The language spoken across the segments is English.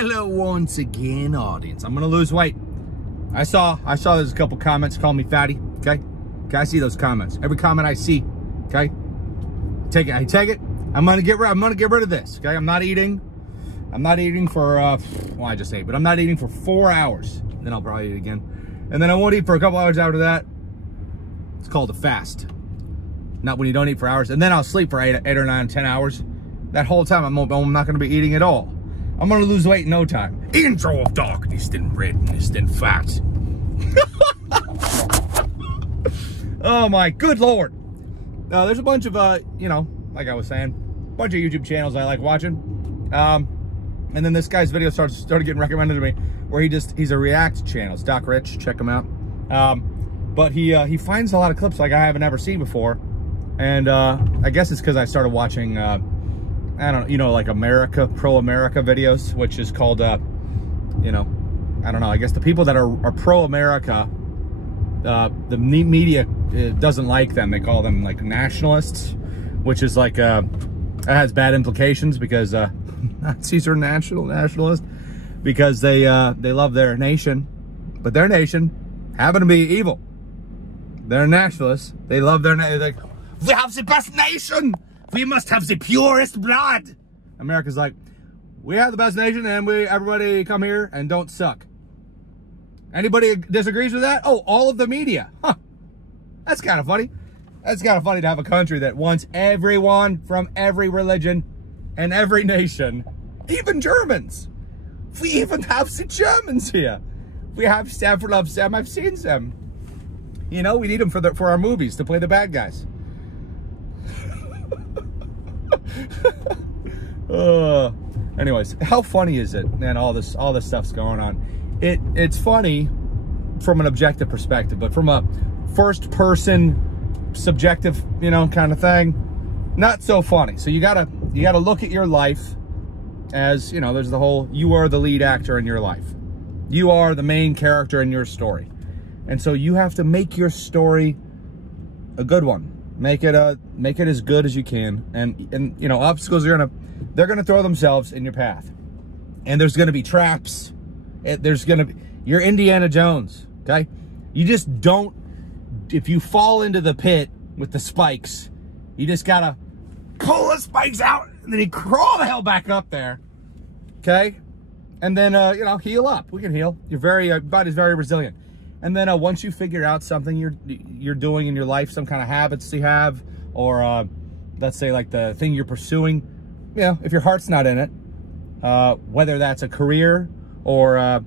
Hello once again, audience. I'm gonna lose weight. I saw there's a couple comments calling me fatty. Okay, I see those comments. Every comment I see, okay, I take it. I'm gonna get rid of this. Okay, I'm not eating for well, I just ate, but I'm not eating for 4 hours. Then I'll probably eat again, and then I won't eat for a couple hours after that. It's called a fast. Not when you don't eat for hours, and then I'll sleep for 8 or 9, 10 hours. That whole time I'm not gonna be eating at all. I'm gonna lose weight in no time. Intro of darkness and redness and fat. Oh my good Lord. There's a bunch of, you know, like I was saying, a bunch of YouTube channels I like watching. And then this guy's video started getting recommended to me, where he's a React channel, Stockrich, check him out. But he finds a lot of clips like I haven't ever seen before. And I guess it's because I started watching, I don't know, you know, like pro-America videos, which is called, you know, I don't know, I guess the people that are pro-America, the media doesn't like them. They call them like nationalists, which is like, it has bad implications because Nazis are nationalists because they love their nation, but their nation happen to be evil. They're nationalists. They love their nation. Like, we have the best nation. We must have the purest blood. America's like, we have the best nation, and everybody come here and don't suck. Anybody disagrees with that? Oh, all of the media. Huh. That's kind of funny. That's kind of funny to have a country that wants everyone from every religion and every nation, even Germans. We even have the Germans here. We have several of them. I've seen them. You know, we need them for our movies to play the bad guys. Anyways, how funny is it? And all this stuff's going on. It's funny from an objective perspective, but from a first person subjective, you know, kind of thing, not so funny. So you gotta look at your life as, you know, there's the whole, you are the lead actor in your life. You are the main character in your story. And so you have to make your story a good one. Make it as good as you can, and you know, obstacles they're gonna throw themselves in your path, and there's gonna be traps. You're Indiana Jones, okay? You just don't. If you fall into the pit with the spikes, you just gotta pull the spikes out, and then you crawl the hell back up there, okay? And then you know, heal up. We can heal. Your body's very resilient. And then once you figure out something you're doing in your life, some kind of habits you have, or let's say like the thing you're pursuing, you know, if your heart's not in it, whether that's a career or,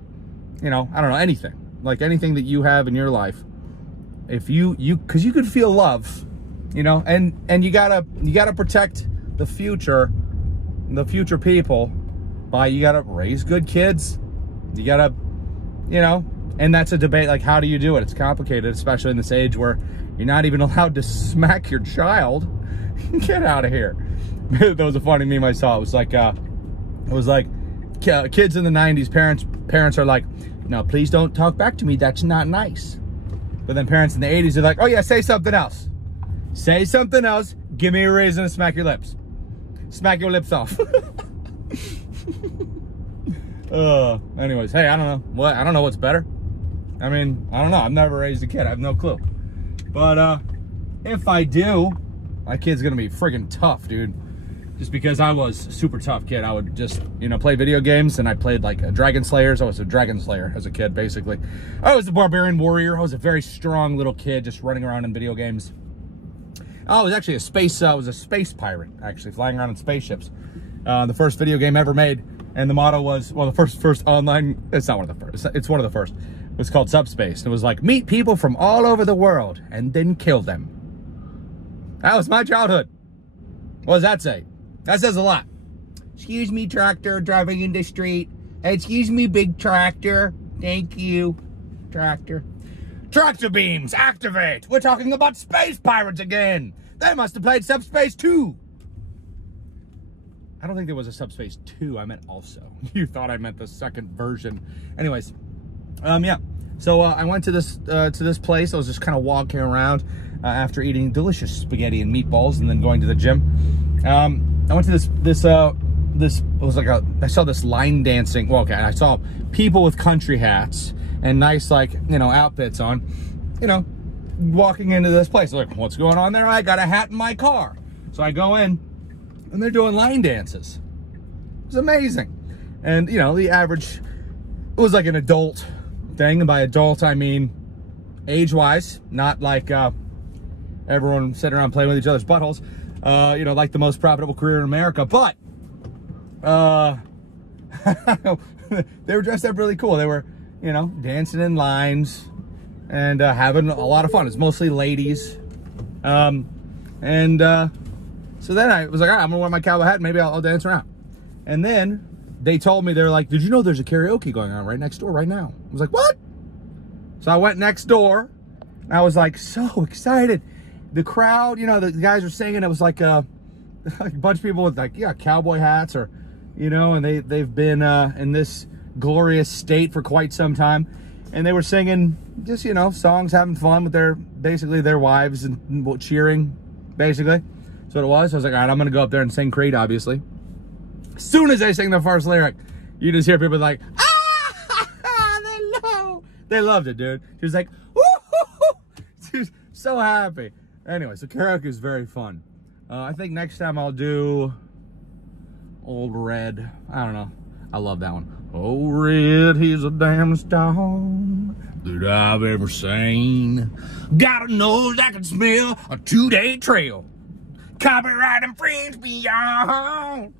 you know, I don't know, anything. Like anything that you have in your life, if because you could feel love, you know, and you gotta protect the future people by, you gotta raise good kids. You gotta, you know, and that's a debate, like, how do you do it? It's complicated, especially in this age where you're not even allowed to smack your child. Get out of here. That was a funny meme I saw. It was like kids in the 90s, parents are like, no, please don't talk back to me. That's not nice. But then parents in the 80s are like, oh yeah, say something else. Say something else. Give me a reason to smack your lips. Smack your lips off. Anyways, hey, I don't know what's better. I mean, I don't know. I've never raised a kid. I have no clue. But if I do, my kid's gonna be friggin' tough, dude. Just because I was a super tough kid. I would just, you know, play video games, and I played like Dragon Slayers. I was a Dragon Slayer as a kid, basically. I was a barbarian warrior. I was a very strong little kid just running around in video games. I was actually I was a space pirate, actually, flying around in spaceships. The first video game ever made. And the motto was, well, the first online, it's not one of the first, it's one of the first. It was called Subspace. And it was like, meet people from all over the world and then kill them. That was my childhood. What does that say? That says a lot. Excuse me, tractor driving in the street. Excuse me, big tractor. Thank you, tractor. Tractor beams, activate. We're talking about space pirates again. They must have played Subspace 2. I don't think there was a Subspace 2. I meant also. You thought I meant the second version. Anyways, yeah. So I went to this place. I was just kind of walking around after eating delicious spaghetti and meatballs, and then going to the gym. I went to this I saw this line dancing. Well, okay, I saw people with country hats and nice, like, you know, outfits on, you know, walking into this place. Like, what's going on there? I got a hat in my car. So I go in and they're doing line dances. It's amazing. And, you know, the average, it was like an adult thing. And by adult, I mean age-wise, not like everyone sitting around playing with each other's buttholes. You know, like the most profitable career in America. But they were dressed up really cool. They were, you know, dancing in lines and having a lot of fun. It's mostly ladies. So then I was like, all right, I'm gonna wear my cowboy hat and maybe I'll dance around. And then they told me, they're like, did you know there's a karaoke going on right next door right now? I was like, what? So I went next door and I was like so excited. The crowd, you know, the guys were singing. It was like a bunch of people with, like, yeah, cowboy hats, or, you know, and they've been in this glorious state for quite some time. And they were singing just, you know, songs, having fun with basically their wives and cheering, basically. That's what it was. I was like, all right, I'm going to go up there and sing Creed, obviously. As soon as they sing the first lyric, you just hear people like, ah, they loved it, dude. She was like, woo-hoo-hoo. She was so happy. Anyway, so karaoke is very fun. I think next time I'll do Old Red. I don't know. I love that one. Old Red, he's a damnest dog that I've ever seen. Got a nose that can smell a 2-day trail. Copyright infringed beyond.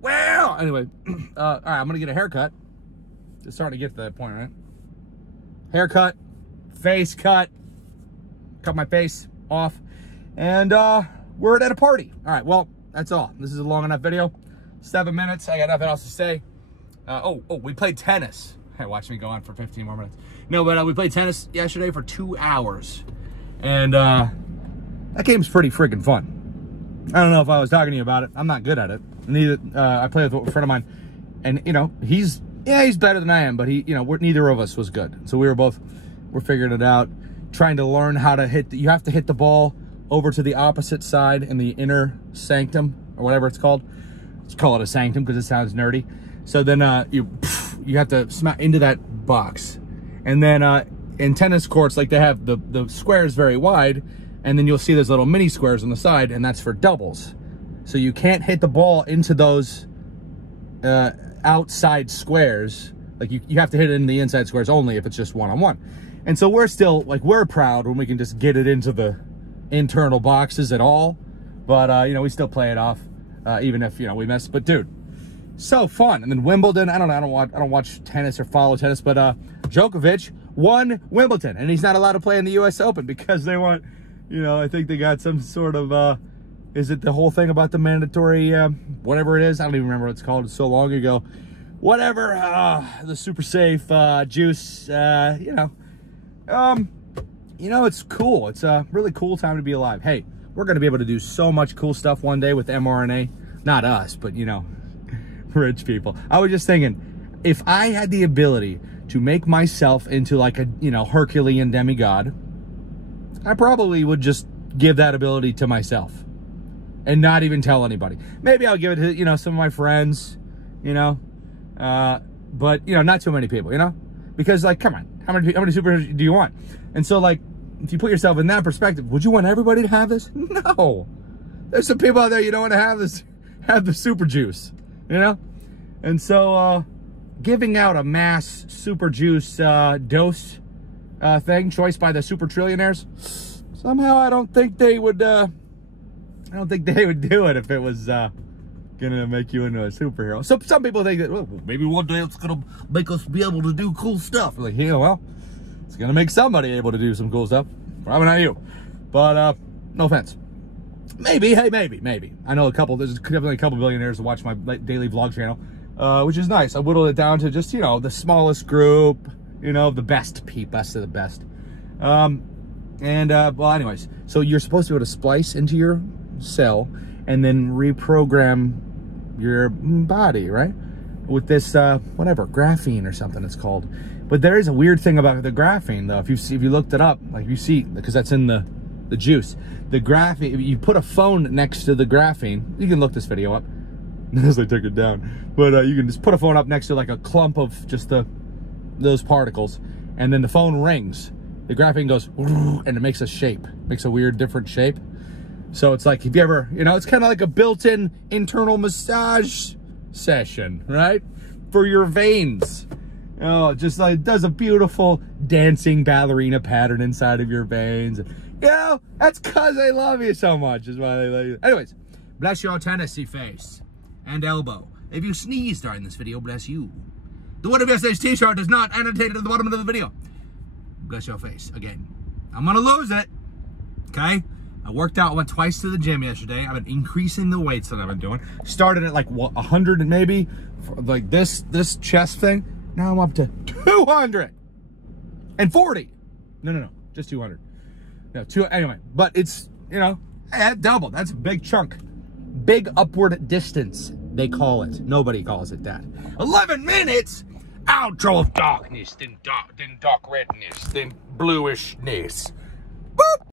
Well, anyway, all right, I'm gonna get a haircut. It's starting to get to that point, right? Haircut, face cut, cut my face off, and we're at a party. All right, well, that's all. This is a long enough video. 7 minutes. I got nothing else to say. Oh, we played tennis. Hey, watch me go on for 15 more minutes. No, but we played tennis yesterday for 2 hours, and that game's pretty freaking fun. I don't know if I was talking to you about it. I'm not good at it. Neither. I play with a friend of mine, and, you know, he's better than I am, but you know, neither of us was good. So we're figuring it out, trying to learn how to hit. You have to hit the ball over to the opposite side in the inner sanctum, or whatever it's called. Let's call it a sanctum because it sounds nerdy. So then you have to smack into that box, and then in tennis courts, like, they have the squares very wide, and then you'll see there's little mini squares on the side, and that's for doubles. So you can't hit the ball into those outside squares. Like, you have to hit it in the inside squares only if it's just one-on-one. And so we're still, like, we're proud when we can just get it into the internal boxes at all. But, you know, we still play it off, even if, you know, we miss. But, dude, so fun. And then Wimbledon, I don't watch tennis or follow tennis, but Djokovic won Wimbledon, and he's not allowed to play in the US Open because they want, you know, I think they got some sort of, is it the whole thing about the mandatory, whatever it is? I don't even remember what it's called. It's so long ago. Whatever, the super safe juice, you know. You know, it's cool. It's a really cool time to be alive. Hey, we're going to be able to do so much cool stuff one day with mRNA. Not us, but, you know, rich people. I was just thinking, if I had the ability to make myself into, like, a, you know, Herculean demigod, I probably would just give that ability to myself and not even tell anybody. Maybe I'll give it to, you know, some of my friends, you know, but, you know, not too many people, you know, because, like, come on, how many superheroes do you want? And so, like, if you put yourself in that perspective, would you want everybody to have this? No. There's some people out there you don't want to have the super juice, you know? And so, giving out a mass super juice dose thing, choice by the super trillionaires, somehow I don't think they would do it if it was gonna make you into a superhero. So some people think that, well, maybe one day it's gonna make us be able to do cool stuff. Like, yeah, well, it's gonna make somebody able to do some cool stuff. Probably not you, but no offense. Maybe, hey, maybe. I know there's definitely a couple billionaires that watch my daily vlog channel, which is nice. I whittled it down to just, you know, the smallest group, you know, the best of the best. Well, anyways, so you're supposed to be able to splice into your cell and then reprogram your body, right? With this, whatever, graphene or something it's called. But there is a weird thing about the graphene, though. If you looked it up, like, you see, because that's in the juice. The graphene, you put a phone next to the graphene. You can look this video up. as I took it down. But you can just put a phone up next to like a clump of just those particles, and then the phone rings. The graphene goes, and it makes a shape, makes a weird different shape. So it's like, if you ever, you know, it's kind of like a built-in internal massage session, right? For your veins. Oh, just like, it does a beautiful dancing ballerina pattern inside of your veins. You know, that's because they love you so much, is why they love you. Anyways, bless your Tennessee face and elbow. If you sneeze during this video, bless you. The What If Yesterday's t-shirt is not annotated at the bottom of the video. Bless your face again. I'm gonna lose it, okay? I worked out, went twice to the gym yesterday. I've been increasing the weights that I've been doing. Started at like, what, 100 and maybe, like this chest thing. Now I'm up to 240. No, just 200. No, anyway, but it's, you know, that doubled. That's a big chunk. Big upward distance, they call it. Nobody calls it that. 11 minutes, outro of darkness, then dark redness, then bluishness.